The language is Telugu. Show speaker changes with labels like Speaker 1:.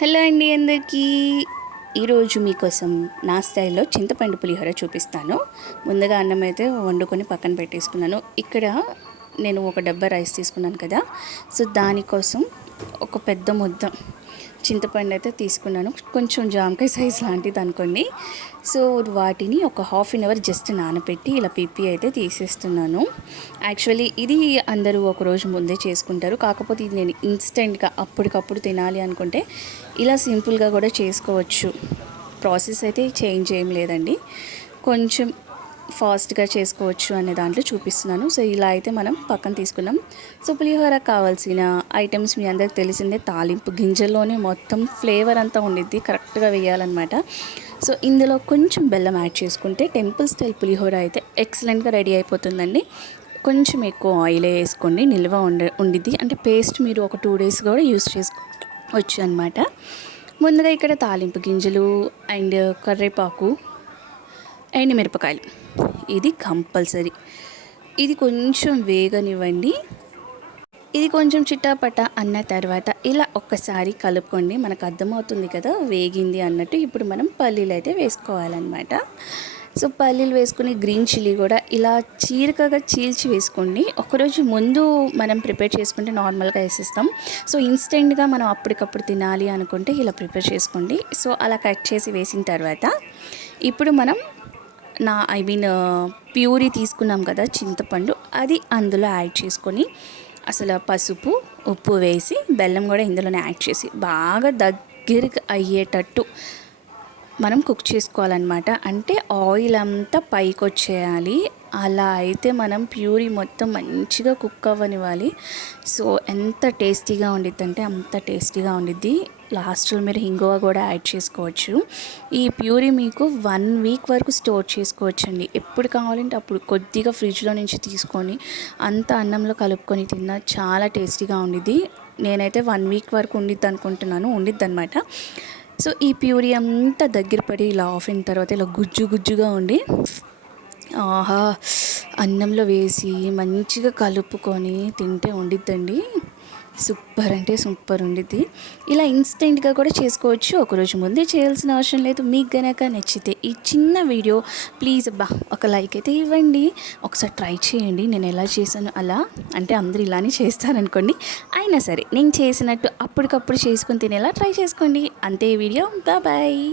Speaker 1: హలో అండి అందరికీ. ఈరోజు మీకోసం నా స్టైల్లో చింతపండు పులిహోర చూపిస్తాను. ముందుగా అన్నం అయితే వండుకొని పక్కన పెట్టేసుకున్నాను. ఇక్కడ నేను ఒక డబ్బా రైస్ తీసుకున్నాను కదా. సో దానికోసం ఒక పెద్ద ముద్ద చింతపండు అయితే తీసుకున్నాను. కొంచెం జామకాయ సైజ్ లాంటిది అనుకోండి. సో వాటిని ఒక హాఫ్ అన్ అవర్ జస్ట్ నానబెట్టి ఇలా పిప్పి అయితే తీసేస్తున్నాను. యాక్చువల్లీ ఇది అందరూ ఒక రోజు ముందే చేసుకుంటారు. కాకపోతే ఇది నేను ఇన్స్టెంట్గా అప్పటికప్పుడు తినాలి అనుకుంటే ఇలా సింపుల్గా కూడా చేసుకోవచ్చు. ప్రాసెస్ అయితే చేంజ్ ఏం లేదండి. కొంచెం ఫాస్ట్గా చేసుకోవచ్చు అనే దాంట్లో చూపిస్తున్నాను. సో ఇలా అయితే మనం పక్కన తీసుకున్నాం. సో పులిహోర కావాల్సిన ఐటమ్స్ మీ అందరికి తెలిసిందే తాలింపు గింజల్లోనే మొత్తం ఫ్లేవర్ అంతా ఉండిద్ది కరెక్ట్గా వేయాలన్నమాట. సో ఇందులో కొంచెం బెల్లం యాడ్ చేసుకుంటే టెంపుల్ స్టైల్ పులిహోర అయితే ఎక్సలెంట్గా రెడీ అయిపోతుందండి. కొంచెం ఎక్కువ ఆయిల్ వేసుకోండి నిల్వ ఉండ ఉండిద్ది. అంటే పేస్ట్ మీరు ఒక టూ డేస్ కూడా యూస్ చేసుకోవచ్చు అనమాట ముందుగా ఇక్కడ తాలింపు గింజలు అండ్ కర్రేపాకు ఎండుమిరపకాయలు ఇది కంపల్సరీ. ఇది కొంచెం వేగనివ్వండి. ఇది కొంచెం చిట్టాపట అన్న తర్వాత ఇలా ఒక్కసారి కలుపుకోండి. మనకు అర్థమవుతుంది కదా వేగింది అన్నట్టు. ఇప్పుడు మనం పల్లీలు అయితే వేసుకోవాలన్నమాట. సో పల్లీలు వేసుకుని గ్రీన్ చిల్లీ కూడా ఇలా చీరకగా చీల్చి వేసుకోండి. ఒకరోజు ముందు మనం ప్రిపేర్ చేసుకుంటే నార్మల్గా వేసేస్తాం. సో ఇన్స్టెంట్గా మనం అప్పటికప్పుడు తినాలి అనుకుంటే ఇలా ప్రిపేర్ చేసుకోండి. సో అలా కట్ చేసి వేసిన తర్వాత ఇప్పుడు మనం నా ఐ మీన్ uh, ప్యూరీ తీసుకున్నాం కదా చింతపండు అది అందులో యాడ్ చేసుకొని అసలు పసుపు ఉప్పు వేసి బెల్లం కూడా ఇందులోనే యాడ్ చేసి బాగా దగ్గరికి అయ్యేటట్టు మనం కుక్ చేసుకోవాలన్నమాట. అంటే ఆయిల్ అంతా పైకి వచ్చేయాలి అలా అయితే మనం ప్యూరీ మొత్తం మంచిగా కుక్ అవ్వనివ్వాలి. సో ఎంత టేస్టీగా ఉండిద్ది అంటే అంత టేస్టీగా ఉండిద్ది. లాస్ట్లో మీరు హింగువ కూడా యాడ్ చేసుకోవచ్చు. ఈ ప్యూరీ మీకు వన్ వీక్ వరకు స్టోర్ చేసుకోవచ్చండి. ఎప్పుడు కావాలంటే అప్పుడు కొద్దిగా ఫ్రిడ్జ్లో నుంచి తీసుకొని అంత అన్నంలో కలుపుకొని తిన్నా చాలా టేస్టీగా ఉండిద్ది. నేనైతే వన్ వీక్ వరకు ఉండిద్ది అనుకుంటున్నాను. ఉండిద్ది అనమాట సో ఈ ప్యూరీ అంతా దగ్గర పడి ఇలా ఆఫ్ అయిన తర్వాత ఇలా గుజ్జు గుజ్జుగా ఉండి ఆహా అన్నంలో వేసి మంచిగా కలుపుకొని తింటే ఉండిద్దండి సూపర్ అంటే సూపర్ ఉండిద్ది ఇలా ఇన్స్టెంట్గా కూడా చేసుకోవచ్చు. ఒకరోజు ముందే చేయాల్సిన అవసరం లేదు. మీకు గనక నచ్చితే ఈ చిన్న వీడియో ప్లీజ్ అబ్బా ఒక లైక్ అయితే ఇవ్వండి. ఒకసారి ట్రై చేయండి. నేను ఎలా చేశాను అలా. అంటే అందరూ ఇలానే చేస్తారనుకోండి. అయినా సరే నేను చేసినట్టు అప్పటికప్పుడు చేసుకుని తినేలా ట్రై చేసుకోండి. అంతే ఈ వీడియో బాయ్.